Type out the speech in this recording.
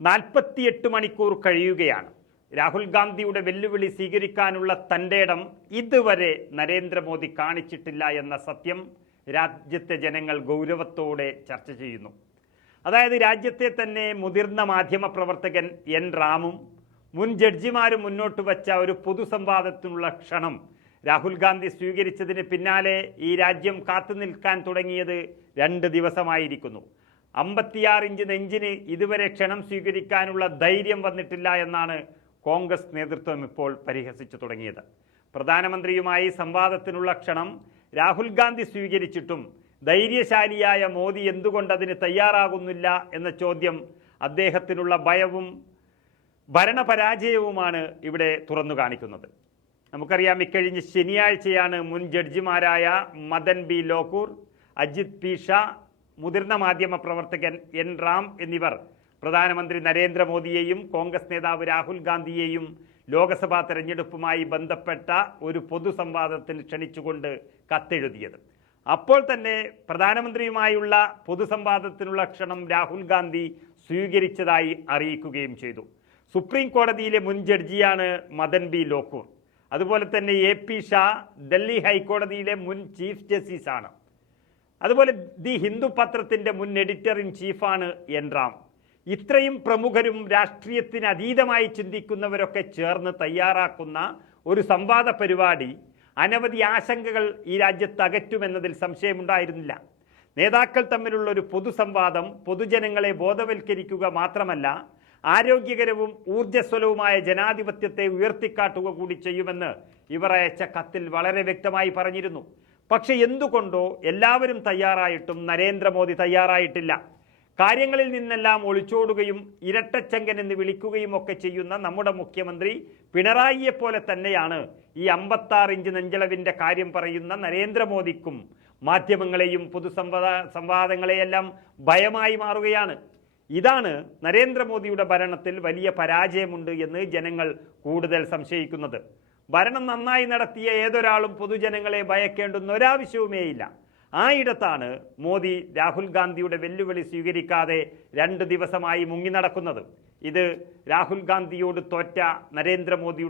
നാൽപ്പത്തിയെട്ട് മണിക്കൂർ കഴിയുകയാണ്. രാഹുൽ ഗാന്ധിയുടെ വെല്ലുവിളി സ്വീകരിക്കാനുള്ള തന്റെ ഇടം ഇതുവരെ നരേന്ദ്രമോദി കാണിച്ചിട്ടില്ല എന്ന സത്യം രാജ്യത്തെ ജനങ്ങൾ ഗൗരവത്തോടെ ചർച്ച ചെയ്യുന്നു. അതായത് രാജ്യത്തെ തന്നെ മുതിർന്ന മാധ്യമ പ്രവർത്തകൻ എൻ റാമും മുൻ ജഡ്ജിമാരും മുന്നോട്ട് വച്ച ഒരു പൊതുസംവാദത്തിനുള്ള ക്ഷണം രാഹുൽ ഗാന്ധി സ്വീകരിച്ചതിന് പിന്നാലെ ഈ രാജ്യം കാത്തു നിൽക്കാൻ തുടങ്ങിയത് രണ്ട് ദിവസമായിരിക്കുന്നു. അമ്പത്തിയാറ് ഇഞ്ച് നെഞ്ചിന് ഇതുവരെ ക്ഷണം സ്വീകരിക്കാനുള്ള ധൈര്യം വന്നിട്ടില്ല എന്നാണ് കോൺഗ്രസ് നേതൃത്വം ഇപ്പോൾ പരിഹസിച്ചു തുടങ്ങിയത്. പ്രധാനമന്ത്രിയുമായി സംവാദത്തിനുള്ള ക്ഷണം രാഹുൽ ഗാന്ധി സ്വീകരിച്ചിട്ടും ധൈര്യശാലിയായ മോദി എന്തുകൊണ്ട് അതിന് തയ്യാറാകുന്നില്ല എന്ന ചോദ്യം അദ്ദേഹത്തിനുള്ള ഭയവും ഭരണപരാജയവുമാണ് ഇവിടെ തുറന്നു കാണിക്കുന്നത്. നമുക്കറിയാം ഇക്കഴിഞ്ഞ് ശനിയാഴ്ചയാണ് മുൻ ജഡ്ജിമാരായ മദൻ ബി ലോക്കൂർ അജിത് പി ഷാ മുതിർന്ന മാധ്യമ പ്രവർത്തകൻ എൻ റാം എന്നിവർ പ്രധാനമന്ത്രി നരേന്ദ്രമോദിയെയും കോൺഗ്രസ് നേതാവ് രാഹുൽ ഗാന്ധിയെയും ലോക്സഭാ തെരഞ്ഞെടുപ്പുമായി ബന്ധപ്പെട്ട ഒരു പൊതുസംവാദത്തിന് ക്ഷണിച്ചുകൊണ്ട് കത്തെഴുതിയത്. അപ്പോൾ തന്നെ പ്രധാനമന്ത്രിയുമായുള്ള പൊതുസംവാദത്തിനുള്ള ക്ഷണം രാഹുൽ ഗാന്ധി സ്വീകരിച്ചതായി അറിയിക്കുകയും ചെയ്തു. സുപ്രീം കോടതിയിലെ മുൻ ജഡ്ജിയാണ് മദൻ ബി ലോക്കൂർ. അതുപോലെ തന്നെ എ പി ഷാ ഡൽഹി ഹൈക്കോടതിയിലെ മുൻ ചീഫ് ജസ്റ്റിസാണ്. അതുപോലെ ദി ഹിന്ദു പത്രത്തിന്റെ മുൻ എഡിറ്റർ ഇൻ ചീഫാണ് എൻ റാം. ഇത്രയും പ്രമുഖരും രാഷ്ട്രീയത്തിന് അതീതമായി ചിന്തിക്കുന്നവരൊക്കെ ചേർന്ന് തയ്യാറാക്കുന്ന ഒരു സംവാദ പരിപാടി അനവധി ആശങ്കകൾ ഈ രാജ്യത്ത് അകറ്റുമെന്നതിൽ സംശയമുണ്ടായിരുന്നില്ല. നേതാക്കൾ തമ്മിലുള്ള ഒരു പൊതുസംവാദം പൊതുജനങ്ങളെ ബോധവൽക്കരിക്കുക മാത്രമല്ല ആരോഗ്യകരവും ഊർജസ്വലവുമായ ജനാധിപത്യത്തെ ഉയർത്തിക്കാട്ടുക കൂടി ചെയ്യുമെന്ന് ഇവർ അയച്ച കത്തിൽ വളരെ വ്യക്തമായി പറഞ്ഞിരുന്നു. പക്ഷെ എന്തുകൊണ്ടോ എല്ലാവരും തയ്യാറായിട്ടും നരേന്ദ്രമോദി തയ്യാറായിട്ടില്ല. കാര്യങ്ങളിൽ നിന്നെല്ലാം ഒളിച്ചോടുകയും ഇരട്ടച്ചങ്കൻ എന്ന് വിളിക്കുകയും ഒക്കെ ചെയ്യുന്ന നമ്മുടെ മുഖ്യമന്ത്രി പിണറായിയെ പോലെ തന്നെയാണ് ഈ അമ്പത്താറ് ഇഞ്ച് നെഞ്ചളവിന്റെ കാര്യം പറയുന്ന നരേന്ദ്രമോദിക്കും മാധ്യമങ്ങളെയും പൊതുസംവാദ സംവാദങ്ങളെയെല്ലാം ഭയമായി മാറുകയാണ്. ഇതാണ് നരേന്ദ്രമോദിയുടെ ഭരണത്തിൽ വലിയ പരാജയമുണ്ട് എന്ന് ജനങ്ങൾ കൂടുതൽ സംശയിക്കുന്നത്. ഭരണം നന്നായി നടത്തിയ ഏതൊരാളും പൊതുജനങ്ങളെ ഭയക്കേണ്ടുന്ന ഒരാവശ്യവുമേയില്ല. ആ ഇടത്താണ് മോദി രാഹുൽ ഗാന്ധിയുടെ വെല്ലുവിളി സ്വീകരിക്കാതെ രണ്ട് ദിവസമായി മുങ്ങി നടക്കുന്നത്. ഇത് രാഹുൽ ഗാന്ധിയോട് തോറ്റ നരേന്ദ്രമോദിയുടെ